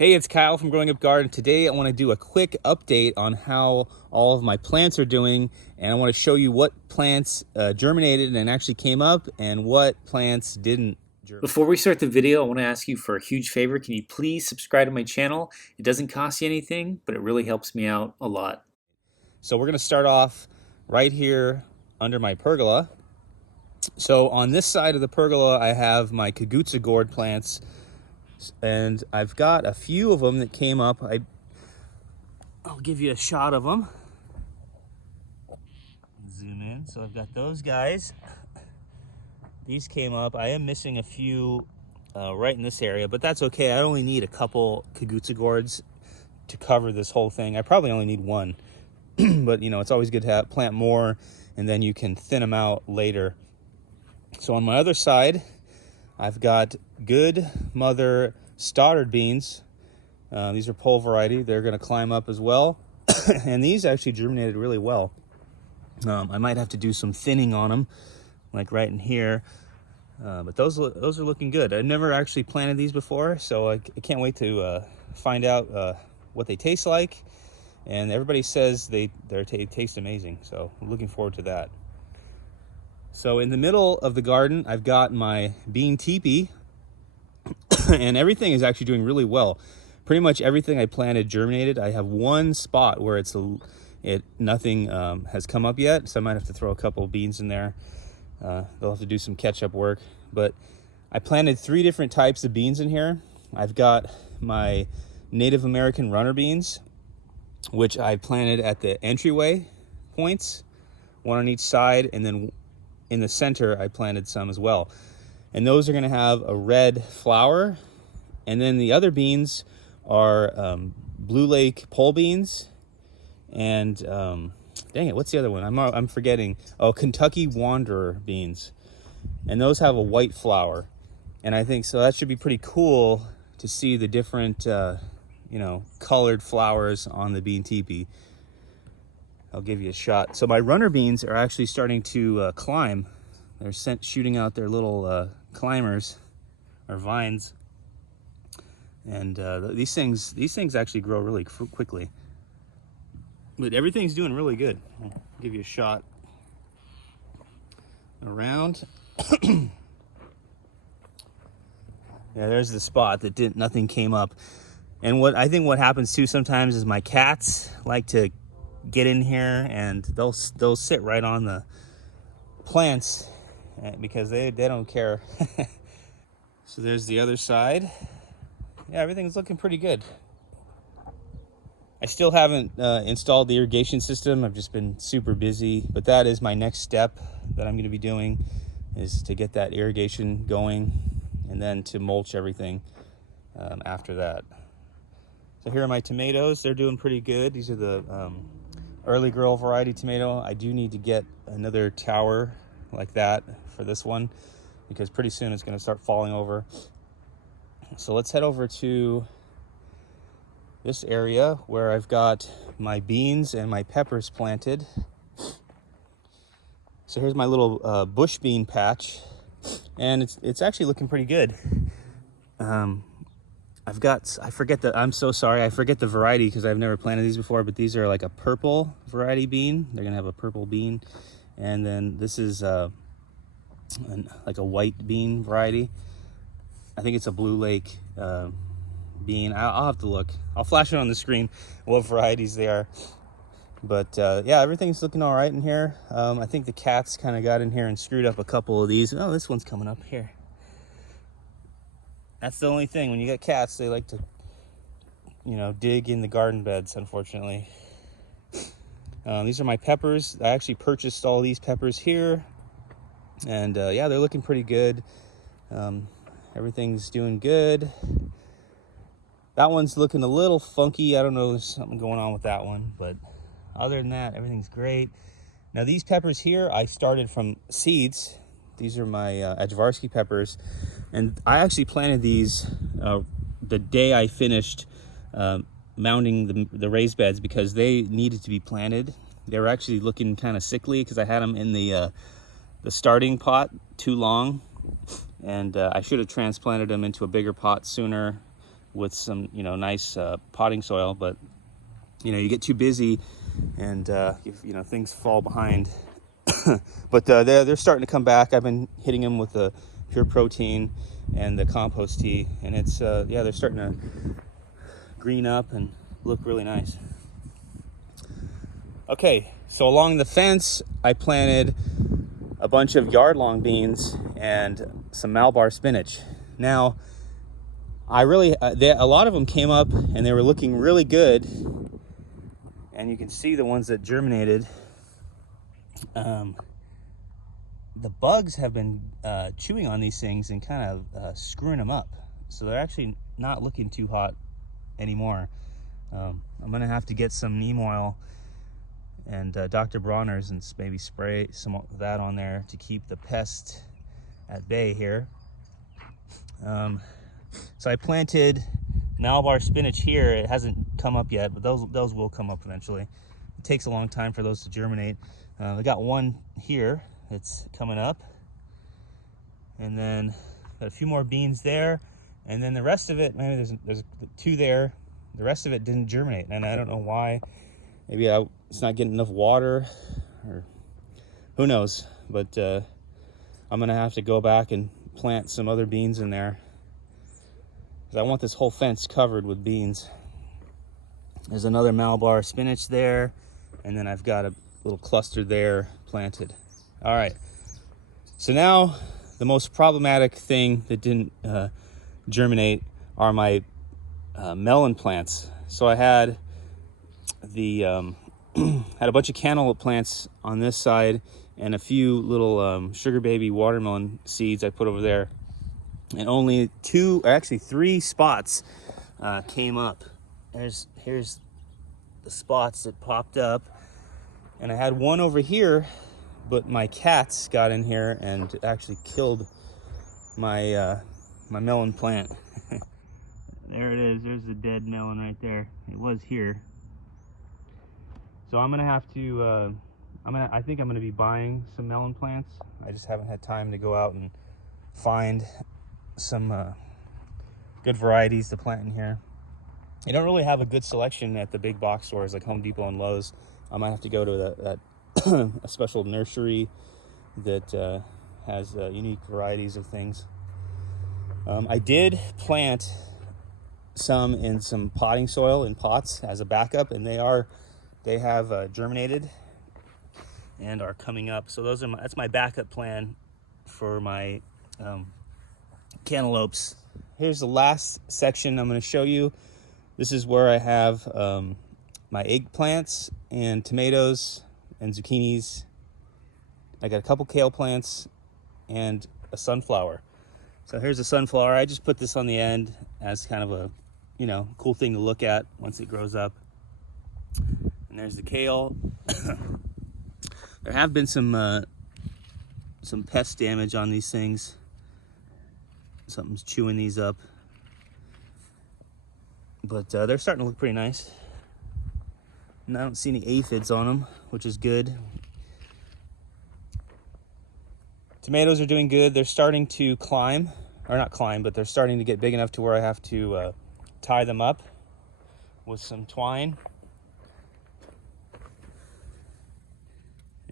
Hey, it's Kyle from Growing Up Garden. Today I want to do a quick update on how all of my plants are doing, and I want to show you what plants germinated and actually came up and what plants didn't germinate. Before we start the video, I want to ask you for a huge favor. Can you please subscribe to my channel? It doesn't cost you anything, but it really helps me out a lot. So we're going to start off right here under my pergola. So on this side of the pergola I have my kagutsa gourd plants, and I've got a few of them that came up. I'll give you a shot of them. Zoom in. So I've got those guys. These came up. I am missing a few right in this area, but that's okay. I only need a couple kagutsa gourds to cover this whole thing. I probably only need one, but you know, it's always good to plant more, and then you can thin them out later. So on my other side, I've got Good Mother Stoddard beans. These are pole variety. They're going to climb up as well. And these actually germinated really well. I might have to do some thinning on them, like right in here. But those are looking good. I've never actually planted these before, so I can't wait to find out what they taste like. And everybody says they taste amazing, so I'm looking forward to that. So in the middle of the garden, I've got my bean teepee, and everything is actually doing really well. Pretty much everything I planted germinated. I have one spot where nothing has come up yet, so I might have to throw a couple of beans in there. They'll have to do some catch-up work. But I planted 3 different types of beans in here. I've got my Native American runner beans, which I planted at the entryway points, one on each side, and then in the center I planted some as well. And those are going to have a red flower. And then the other beans are Blue Lake pole beans and dang it, what's the other one? I'm forgetting. Oh, Kentucky Wanderer beans. And those have a white flower. And I think so that should be pretty cool to see the different colored flowers on the bean teepee. I'll give you a shot. So my runner beans are actually starting to climb. They're shooting out their little climbers or vines. And these things actually grow really quickly. But everything's doing really good. I'll give you a shot around. Yeah, there's the spot that nothing came up. And I think what happens too sometimes is my cats like to get in here, and they'll sit right on the plants because they don't care. So there's the other side. Yeah, everything's looking pretty good. I still haven't installed the irrigation system. I've just been super busy, but that is my next step that I'm going to be doing, is to get that irrigation going and then to mulch everything after that. So here are my tomatoes. They're doing pretty good. These are the early girl variety tomato. I do need to get another tower like that for this one, because pretty soon it's going to start falling over. So let's head over to this area where I've got my beans and my peppers planted. So here's my little bush bean patch, and it's actually looking pretty good. I'm so sorry, I forget the variety because I've never planted these before, but these are like a purple variety bean. They're gonna have a purple bean. And then this is like a white bean variety. I think it's a Blue Lake bean. I'll have to look. I'll flash it on the screen what varieties they are. But yeah, everything's looking all right in here. I think the cats kind of got in here and screwed up a couple of these. Oh, this one's coming up here. That's the only thing. When you got cats, they like to, dig in the garden beds, unfortunately. These are my peppers. I actually purchased all these peppers here. And yeah, they're looking pretty good. Everything's doing good. That one's looking a little funky. I don't know, there's something going on with that one. But other than that, everything's great. Now these peppers here, I started from seeds. These are my Ajvarsky peppers. And I actually planted these the day I finished mounding the raised beds, because they needed to be planted. They were actually looking kind of sickly because I had them in the starting pot too long, and I should have transplanted them into a bigger pot sooner. with some, you know, nice potting soil. But you know, you get too busy and you know, things fall behind. But they're starting to come back. I've been hitting them with the pure protein and the compost tea, and it's yeah, they're starting to green up and look really nice. Okay, so along the fence I planted a bunch of yard-long beans and some Malabar spinach. Now, I really a lot of them came up and they were looking really good, and you can see the ones that germinated. The bugs have been chewing on these things and kind of screwing them up, so they're actually not looking too hot anymore. I'm gonna have to get some neem oil and Dr. Bronner's and maybe spray some of that on there to keep the pest at bay here. So I planted Malabar spinach here. It hasn't come up yet, but those will come up eventually. It takes a long time for those to germinate. I got one here that's coming up, and then got a few more beans there, and then the rest of it, maybe there's two there. The rest of it didn't germinate, and I don't know why. Maybe it's not getting enough water, or who knows. But I'm gonna have to go back and plant some other beans in there, because I want this whole fence covered with beans. There's another Malabar spinach there, and then I've got a little cluster there planted. All right, so now the most problematic thing that didn't germinate are my melon plants. So I had the had a bunch of cantaloupe plants on this side and a few little sugar baby watermelon seeds I put over there, and only three spots came up. Here's the spots that popped up, and I had one over here, but my cats got in here and actually killed my my melon plant. There it is. There's the dead melon right there. It was here. So I'm gonna have to. I think I'm gonna be buying some melon plants. I just haven't had time to go out and find some good varieties to plant in here. You don't really have a good selection at the big box stores like Home Depot and Lowe's. I might have to go to that a special nursery that has unique varieties of things. I did plant some in some potting soil in pots as a backup, and they have germinated and are coming up. So that's my backup plan for my cantaloupes. Here's the last section I'm going to show you. This is where I have my eggplants and tomatoes and zucchinis. I got a couple kale plants and a sunflower. So here's a sunflower. I just put this on the end as kind of a, you know, cool thing to look at once it grows up. And there's the kale. There have been some pest damage on these things. Something's chewing these up. But they're starting to look pretty nice. And I don't see any aphids on them, which is good. Tomatoes are doing good. They're starting to climb, or not climb, but they're starting to get big enough to where I have to tie them up with some twine.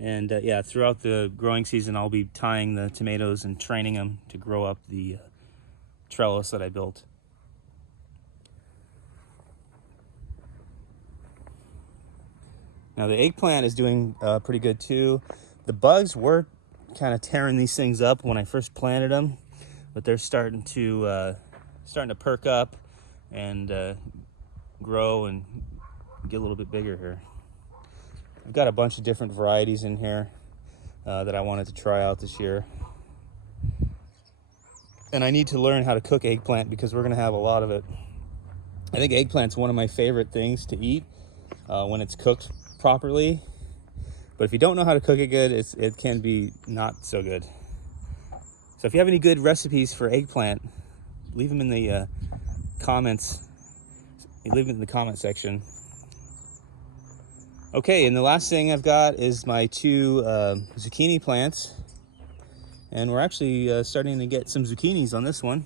And yeah, throughout the growing season, I'll be tying the tomatoes and training them to grow up the trellis that I built. Now the eggplant is doing pretty good too. The bugs were kind of tearing these things up when I first planted them, but they're starting to perk up and grow and get a little bit bigger here. I've got a bunch of different varieties in here that I wanted to try out this year. And I need to learn how to cook eggplant because we're going to have a lot of it. I think eggplant's one of my favorite things to eat when it's cooked properly. But if you don't know how to cook it good, it can be not so good. So if you have any good recipes for eggplant, leave them in the comments. Leave them in the comment section. Okay, and the last thing I've got is my two zucchini plants. And we're actually starting to get some zucchinis on this one.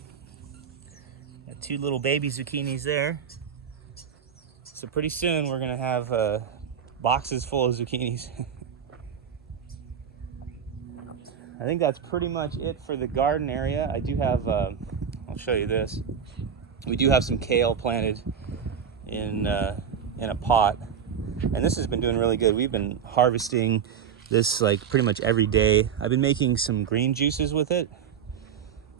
Got 2 little baby zucchinis there. So pretty soon we're gonna have boxes full of zucchinis. I think that's pretty much it for the garden area. I do have, I'll show you this. We do have some kale planted in a pot, and this has been doing really good. We've been harvesting this like pretty much every day. I've been making some green juices with it,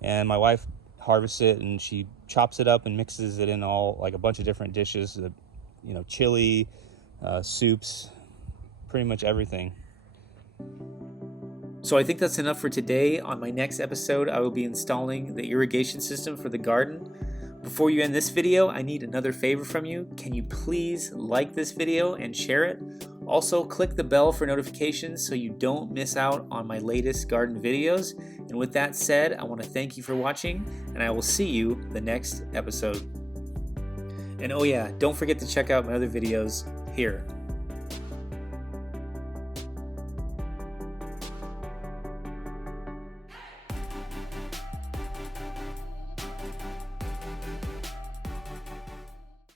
and my wife harvests it and she chops it up and mixes it in all like a bunch of different dishes, you know, chili, soups, pretty much everything. So I think that's enough for today. On my next episode, I will be installing the irrigation system for the garden. Before you end this video, I need another favor from you. Can you please like this video and share it? Also, click the bell for notifications so you don't miss out on my latest garden videos. And with that said, I want to thank you for watching, and I will see you the next episode. And oh yeah, don't forget to check out my other videos here.